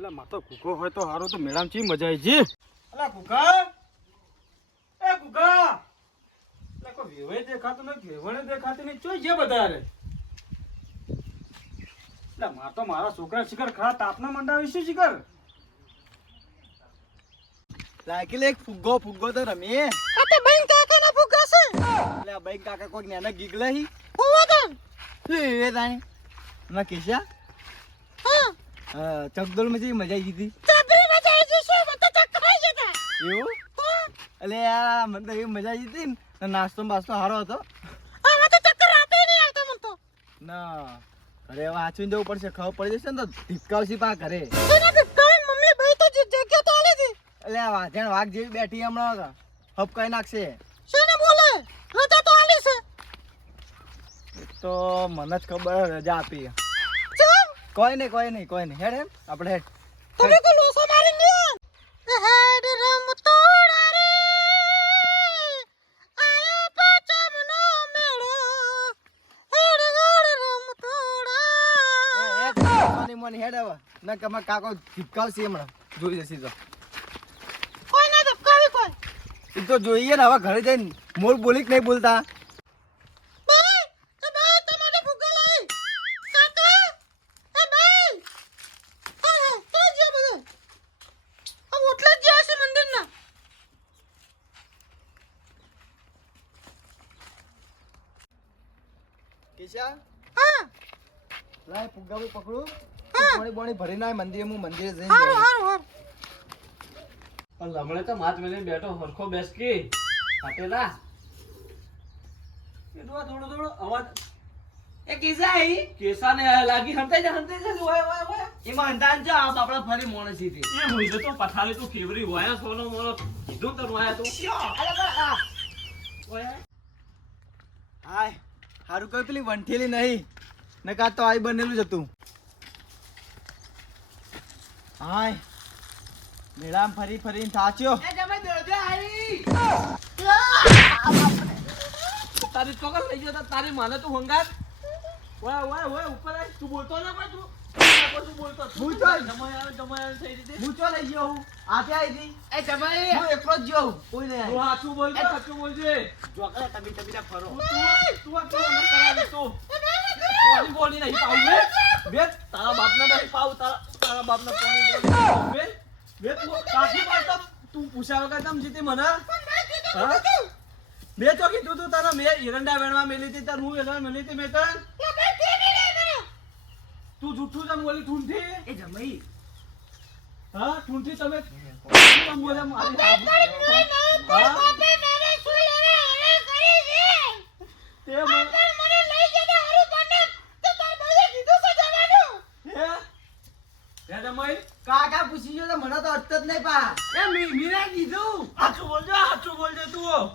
એટલે માતો કુકો હોય તો હારું તો મેળામ ચી મજા આવી જી? અલા કુકા એ કુકા એટલે કોઈ વેવાય દેખાતું નથી વેવણે દેખાતી નહીં ચોઈ જે બધા રે એટલે માર તો મારા છોકરા શિખર ખરા તાપના મંડાવી છે શિખર? સાયકલ એક ફુગ્ગો ફુગ્ગો તો રમીએ. આ તો બેન કાકાના ફુગ્ગો છે. એટલે આ ભાઈ કાકા કોઈ નાના ગીગલા હી. હોવા દન લે એ દાણી ના કેશા હા માં મજા આવી ગઈ ચાબરી મજા આવી ગઈ મને તો ચક્કર આવી જતા એવું? એટલે યાર મને તો એવી મજા આવી હતી ને નાસ્તો બાસ્તો સારો હતો. હવે તો ચક્કર રાતે નહીં આવતો મને તો. ના ઘરે હવે હાચવીને જવું પડશે ખબર પડી જશે ને તો ધીપકાવશી પા ઘરે. મમ્મી ભાઈ તો જે જગ્યા તો આલી હતી એટલે આ વાજણ વાઘ જેવી બેઠી હમણાં હપકાઈ નાખશે. શેને બોલે? રજા તો આલી છે. તો મને જ ખબર રજા આપી. કોઈ નહીં કોઈ નહીં કોઈ નહીં. હેડ હેડ. આપણે હેડ. તમે તો લોસો મારી લ્યો. હેડ રમ તોડા રે આયો પાચમનો મેળો. હેડ હેડ રમ તોડા મોની મોની હેડ હવે. ના કમા કાકો ધિપકાવશે હમણાં. જોઈ જશે તો. કોઈ ના ધબકાવી કોઈ. તો જોઈએ ને હવે ઘરે જઈને મોર બોલી કે નહીં બોલતા ભાઈ એ ભાઈ તમારે ભૂગા લાઈ કાકા એ ભાઈ હા તો જે બધે આ ઓટલા જ જ્યાં છે મંદિરના કેશા હા લાય ફુગ્ગા હું. પકડું પાણી પાણી ભરીને આય મંદિરે હું મંદિરે જઈને હારું હારું હારું. પણ લમણે તો માથ મેલીને બેઠો હરખો બેસ કે ફાટેલા એ દોડો દોડો દોડો અવાજ. એ કેસાઈ? આઈ કેસા ને આ લાગી હંતે જ હંતે જ ઓય ઓય ઓય એમાં આ બાપડા ફરી મોણ છે તે. એ મુઈ તો પથારી તું કેવરી વાયા સોનો કીધું વાયા તું. અરે બા, ઓય હાય. હારું કોઈ પેલી વંઠેલી નહીં. નકા તો આઈ બનેલું જ હતું. હાય. મેળામાં ફરી ફરીને થાચ્યો. તારી પકડ લઈ ગયો તા- તારી માને તું હંગાર ઓય ઓય ઓય ઉપર આય. તું બોલતો ના કોઈ તું. આવે આવે આવી ફરો પાણી બોલી નહીં પાવું બે બે તારા બાપને નહીં પાવું તારા તારા બાપને પાણી બોલી બે બે તું કાકી પાડતો તું પૂછ્યા વગર તમ જીતી મને? હા? મેં તો કીધું તું તારા મેં એરંડા વેણવા મેલી હતી તાર હું વેણવા મેલી હતી મેં તને? તું જૂઠું જમ બોલી ઠૂંઠી? એ જમઈ. હા ઠૂંઠી તમે બોલે મારી હા? તે મને હે હે જમાઈ કાકા પૂછી જો તો મને તો અર્થ જ નહીં પા એ મી મીરા કીધું. સાચું બોલજો સાચું બોલજો તું.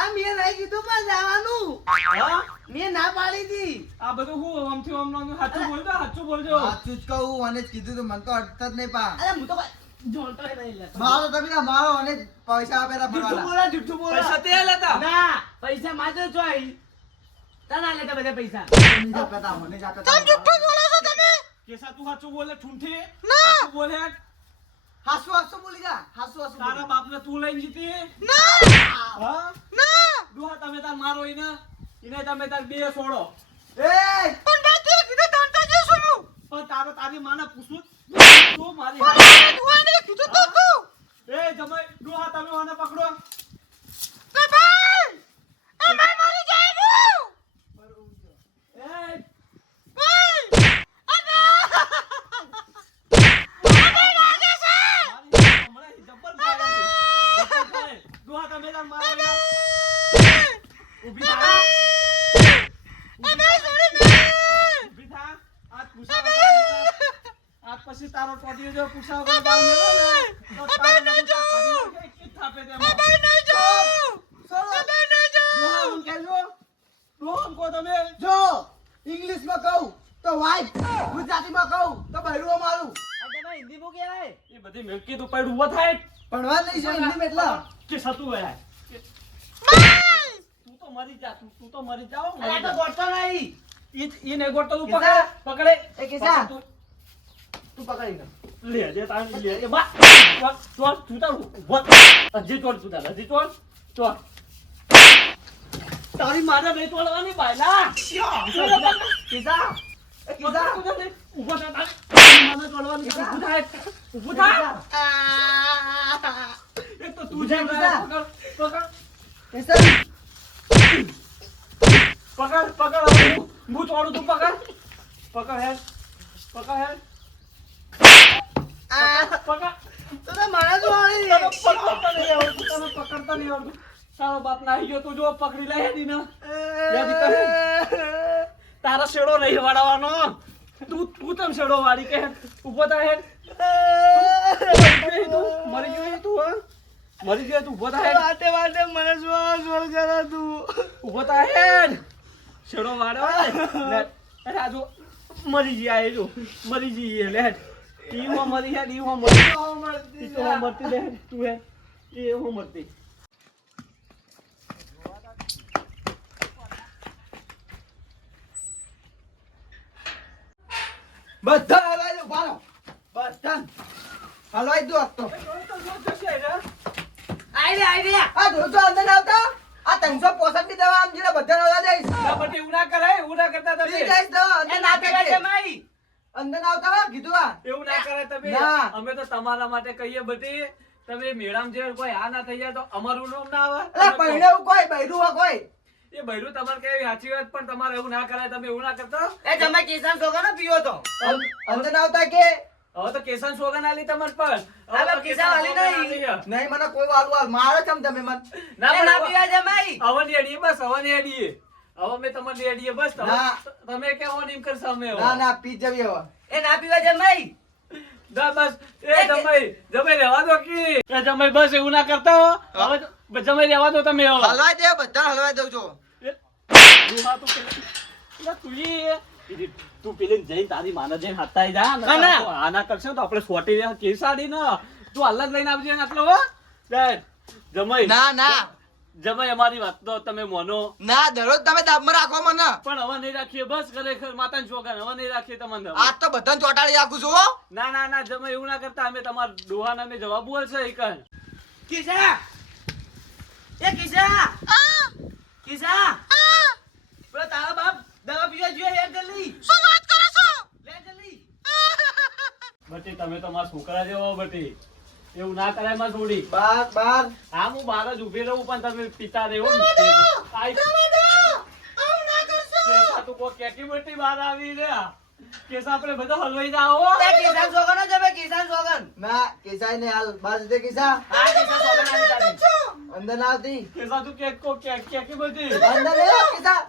આ મેં નહીં કીધું પણ જવાનું. હા? મીએ ના પાડી હતી આ બધું હું આમથી આમ નામ સાચું બોલજો સાચું બોલજો. સાચું જ કહું અને જ કીધું તો મને તો અર્થ જ નહીં પા અરે હું તો જોડતો નહીં લેતો. મારો તમે મારો અને પૈસા આપેલા ભરવાના. જુઠ્ઠું પૈસા તે લેતા? ના પૈસા તના લેતા બધા પૈસા. મને જ આપતા મને જ આપતા તમે જુઠ્ઠું બોલો છો તમે? કેસા તું સાચું બોલે ઠૂંઠી? ના. બોલે? હાસુ હાસુ બોલી જા હાસુ હાસુ તારા. બાપને તું લઈને જીતી? ના! હા? ના! દુહા તમે તાર મારો ઈને ઈને તમે તાર બે છોડો. એ! પણ ભાઈ તે કીધું તણતા જઈશું હું પણ તારો તારી માને પૂછું તું મારી મારે દુઆને કીધું તો તું. એ જમાઈ દુહા તમે મને પકડો કે ભાઈ એ ભાઈ મારી જાય હું એ ભાઈ અબે અબે લાગે છે મારી હમણાં જબ્બર ફાડે છે. જબ્બર ફાડે. દુહા તમે તાર મારો એને ઊભી થા અબે સોરી મે ઊભી થા આજ પૂછા આજ પછી જો પૂછા વગર બાર મેળો ને તો તારો નમૂના કાઢી નાખે, એક જ થાપે તેમાં. અબે નહીં જાઉં અબે નહીં દુહા જાઉં હું કહેજો. દુહા તમે. જો ઇંગ્લિશમાં કહું તો વાઈફ ગુજરાતીમાં કહું તો બૈરું મારું એ બધી મિલકી તો પૈડ ઊભો થાય. ભણવા નહીં છે હિન્દી એટલા. કે સતું ગયા તું તો મરી જા તું તું મરી જાઓ અરે તો ગોઠતો નહીં ઈ ઈ ને ગોટો તું પકડે પકડે એ કેસા? તું. તું પકડી લે. લે જે તાર લે એ બા ચોર તાર ઊભો. હજી ચોર તાર હજી ચોર ચોર તારી મારે નહીં તોડવાની બાયલા કીધા એ કીધા ઊભો થા તાર મારે તોડવાની ઊભું થાય ઊભું થાય એક તો તું કીધા. પકડ પકડ પકડ પકડ હું હું તોડું તું પકડ પકડ હેડ પકડ હેડ તારો શેડો નહીં વાળવાનો. તું તું તમ શેડો વાળી કે ઊભો થા હેડ. મરી ગયો તું હા. મરી ગયો તું ઊભો થા વાટે મને સ્વર સ્વર કરે તું. ઊભો થા હેડ. શેડો વાળો. અરે મરી ગયા એ જો મરી જઈએ લે હેડ. ઈ હો મરી હેડ ઈ હો મરી ઈ તો હો મરતી હેડ તું હે. મરતી. બધા હલાઈ લો ભાલો. બધા. હલવાઈ દો તો. આ ધોજો અંદર ના આવતા. આ ત્રણસો પોસઠની દવા આમ જીરા બધા હલવા દઈશ. એવું ના કરાય એવું ના કરતા તમે જઈશ દવા અંદર ના આવતા અંદર ના આવતા હોય કીધું આ. એવું ના કરે તમે. ના. અમે તો તમારા માટે કહીએ બધી. તમે મેળામ જે કોઈ આ ના થઈ જાય તો અમારું નામ ના આવે. એટલે પહેરેવું કોઈ બૈરું હોય કોઈ? એ બૈરું તમારે કઈ સાચી વાત પણ તમારે એવું ના કરાય તમે એવું ના કરતા. અં- અંદર ના આવતા કે? હવે તો કેસન સોગન આલી તમાર પર હવે તો વાલી સોગન નહીં. આલી નહીં મને કોઈ વાલું હાલ મારો ચમ તમે મન? ના પણ હવે નેડીએ બસ હવે નેડીએ. હવે અમે તમને રેડીએ બસ તમે- ના. કેવો નીમ કરશો અમે ના ના પી જવી હવે. ના બસ. એ જમાઈ જમાઈ રહેવા દો કી. એ જમાઈ બસ એવું ના કરતા હો. હવે જમાઈ રહેવા દો તમે હવે. હલવા દે બધા હલવાઈ દઉં છો. તું પેલા- જઈને તારી માને જઈને હતાઈ જા. ને ના, ના. તો આના કરશે તો આપણે સોટી રહ્યા કેસાડી ને તું અલગ જ લઈને આવજે ને આટલો જમાઈ. ના ના. જમાઈ અમારી વાત તો તમે મોનો. ના દરરોજ તમે દાબમાં રાખો મને. પણ હવે નહીં રાખીએ બસ ખરેખર માતા છોકરા હવે નહીં રાખીએ તમને આ તો બધાને ચોટાડી રાખું છું ના ના ના જમાઈ એવું ના કરતા અમે તમારા ડોહાના અમે જવાબ બોલશે એ કહે શું વાત કરો છો? બટી તમે તો મારા છોકરા જેવો બટી. એવું ના કરાયમાં થોડી બાર બાર. હા હું બાર જ ઊભી રહું પણ તમે પિતા આવું ના કેસા તું કો કેટી મોટી બહાર આવી રે કેસા આપણે બધા હલવાઈ જાઓ ના કેસાઈ ને હાલ બાર દે કેસા. અંદર ના આવતી. કેસા તું કેક કો કેક કેકી બધી. અંદર નહીં આવ કેસા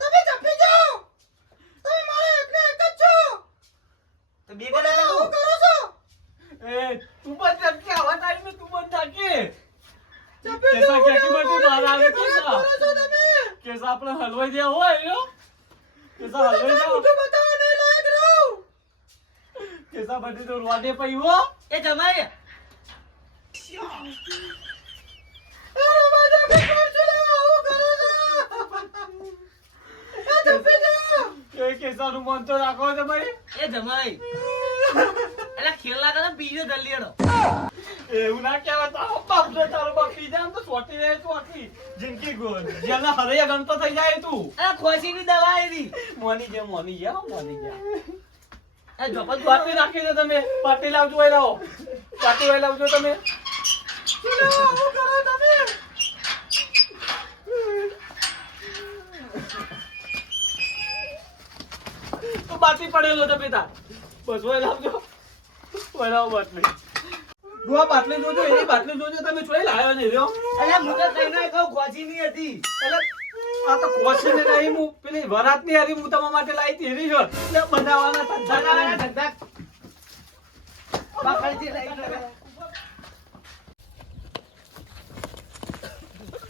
તમે જપી જાઓ તમે મારા એકને એક જ છો તમે આવું કરો છો એ તું પણ ટકી આવા ટાઈમે તું પણ ટકી કેસા કેકી બેટી બહાર આવે કેસા કરો છો તમે કેસા આપણે હલવાઈ ગયા હોય યો કેસા હલવાઈ જાઓ મોઢું બતાવવા નહીં લાયક રહું કેસા અરે ને કરો છો. એ નું મન તો રાખો એવું ના કહેવાય તારો બાપ ને તારો બાપ પી જાય તો સોટી રહે તું આખી જિંદગી જેના ગણતો થઈ જાય તું. મોની ગયા મોની ગયા હો, પાટી લાવજો એ લાવો. પાટી લાવજો તમે. તો બાટી પડેલો છે પિતા. બસ લાવજો. વાય લાવો બાટલી. ડોહા બાટલી જોજો, એની બાટલી જોજો, તમે ચોઈ લાવ્યો નહીં રહ્યો એટલે આ તો કોશીને નહીં હું પેલી વરાતની હારી હું તમારા માટે લાવી હતી જો એટલે બનાવવાના ધંધા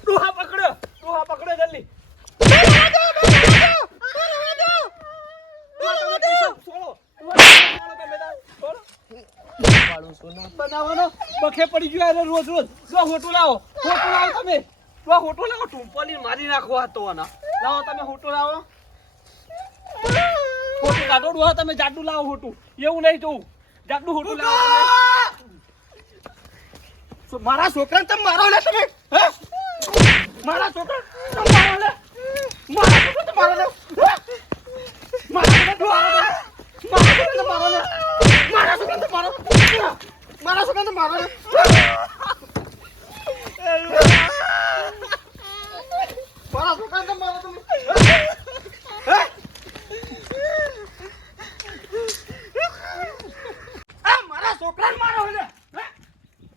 ડોહા પકડ્યો ડોહા પકડ્યો જલ્દી. બનાવવાનો બખે પડી ગયો રોજ રોજ. જો હોટું લાવો. હોટું લાવો તમે. જો હોટું લાવો ટૂંપોલી મારી નાખો આ તો આના લાવો તમે હોટું લાવો. હોટું કાઢો ડોહા તમે જાડું લાવો હોટું. એવું નહીં જોવું જાડું હોટું લાવો મારા છોકરાને તમે મારો લે તમે મારા છોકરા તમે મારો લે. મારા છોકરા તમે મારો લે હે? મારા છોકરા તમે મારો લે મારા છોકરા તમે મારો લે મારા છોકરા તમે મારો મારા છોકરા તમે મારો લે મારા છોકરા તમે મારો તમે હે? આ મારા છોકરાને મારો લે હે?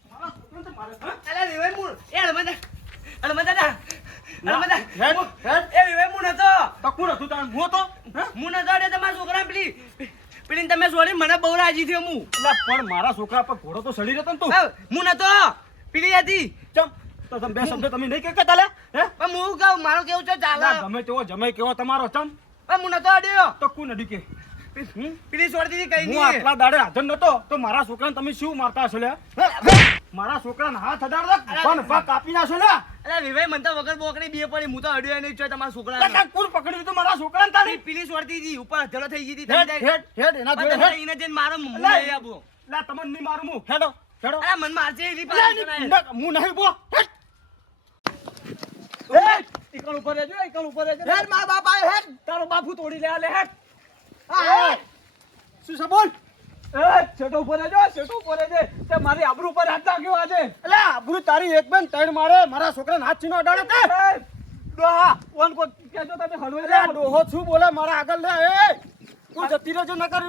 મારા છોકરાને તમે મારો હે? અલા વિવેક મૂળ. એ હનુમાન હનુમાન દાદા હેડ, હેડ. એ વિવેક મૂળ હતો. તો કોણ હતું તાણ? હું હતો? હે? નતો અડ્યો તમારા છોકરા પેલી પેલી તમે છોડી મને બહુ રાજી થયો હું. અલા, પણ મારા છોકરા પર ઘોડો તો સડી રહ્યો તું. હું નતો. પેલી હતી. ચમ તો તમે બે શબ્દ તમે નહીં કહેતા લે હે? પણ હું કહું મારું કેવું છે ચાલે? ગમે તેવો જમે કેવો તમારો ચમ. પણ હું નતો અડ્યો. તો કોણ અડી કે? પેલી હતી કઈ હું નહીં. આટલા દાડે હાજર નતો તો મારા છોકરાને તમે શું મારતા હશો લે? હે? મારા છોકરાને હાથ અડાડો પણ પગ કાપી નાખો ને. અરે વિવેક મને વગર બોકડી બે પડી હું તો અડ્યો નહીં છે તમારા છોકરા કાંઈ કુર પકડી તો મારા છોકરાને તારી? પેલી છોડતી હતી ઉપર ધડો થઈ ગઈ હતી હેડ હેડ હેડ એના જોડે હેડ. એને જઈને મારો મું લઈ આવું. અલા, તમને નહીં મારું હું હેડો હેડો. અરે મન મારશે એની પાસે ની- ન- હું નહીં બો હેડ. હેડ. ઈકણ ઉપર રહેજો ઈકણ ઉપર રહેજો. હેડ મારા બાપ આયો હેડ. તારો બાપુ તોડી લે આ લે હેડ. હા, શું છે બોલ? એ છેટો ઉપર રહેજો છેટો ઉપર રહેજે. તે મારી આબરૂ પર હાથ નાખ્યો આજે. એટલે આબરૂ તારી એક બેન ત્રણ મારે મારા છોકરાને હાથ છીનો અડાડે તે ડોહા ઓન કો કેજો તમે આ ડોહો શું બોલે મારા આગળ લે એ. તું જતી રહેજો નકર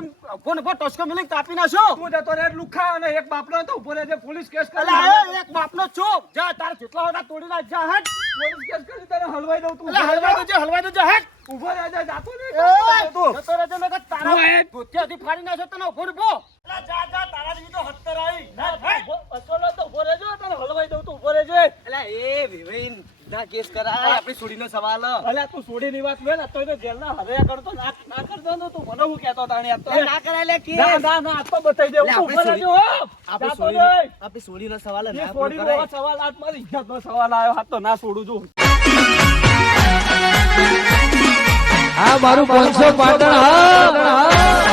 ફોન પર ટસકો મિલી કાપી નાખ્યો તું જતો રે લુખા અને એક બાપનો તો ઉપર રહેજે પોલીસ કેસ કરી અલા એ એક બાપનો છો. જા તાર જેટલા હોતા તોડી નાખ જા હટ. પોલીસ કેસ કરી તને હલવાઈ દઉં તું. હલવાઈ દેજે હલવાઈ દેજે હટ. ઊભો રહેજે જાતો એ નહીં. તું. જતો રહેજે નકર તારા ધોતિયાથી ફાડી નાખ્યો તને ઊભો ઊભો અલા જા જા તારા જેવી તો હત્તર આવી. હટ. અસલો તો ઊભો રહેજો તને હલવાઈ દઉં તું ઊભો રહેજે. અલા એ વિવેન ના કેસ કરાય આપણે છોડીનો સવાલ. ભલે તું તું છોડીની વાત લે ને તો એને જેલના હવે કરતો ના ના કરતો ને તું મને હું કહેતો તાણી તો. ના કરાય લે કે ના ના ના આપ તો બતાઈ દે હું ઉપર ઊભો આપણે છોડી. આપણી છોડીનો સવાલ ના છોડીનો. સવાલ આજ મારી ઇજ્જતનો સવાલ આવ્યો હાથ તો ના છોડું છું. આ મારું પાંચસો પાટણ હા.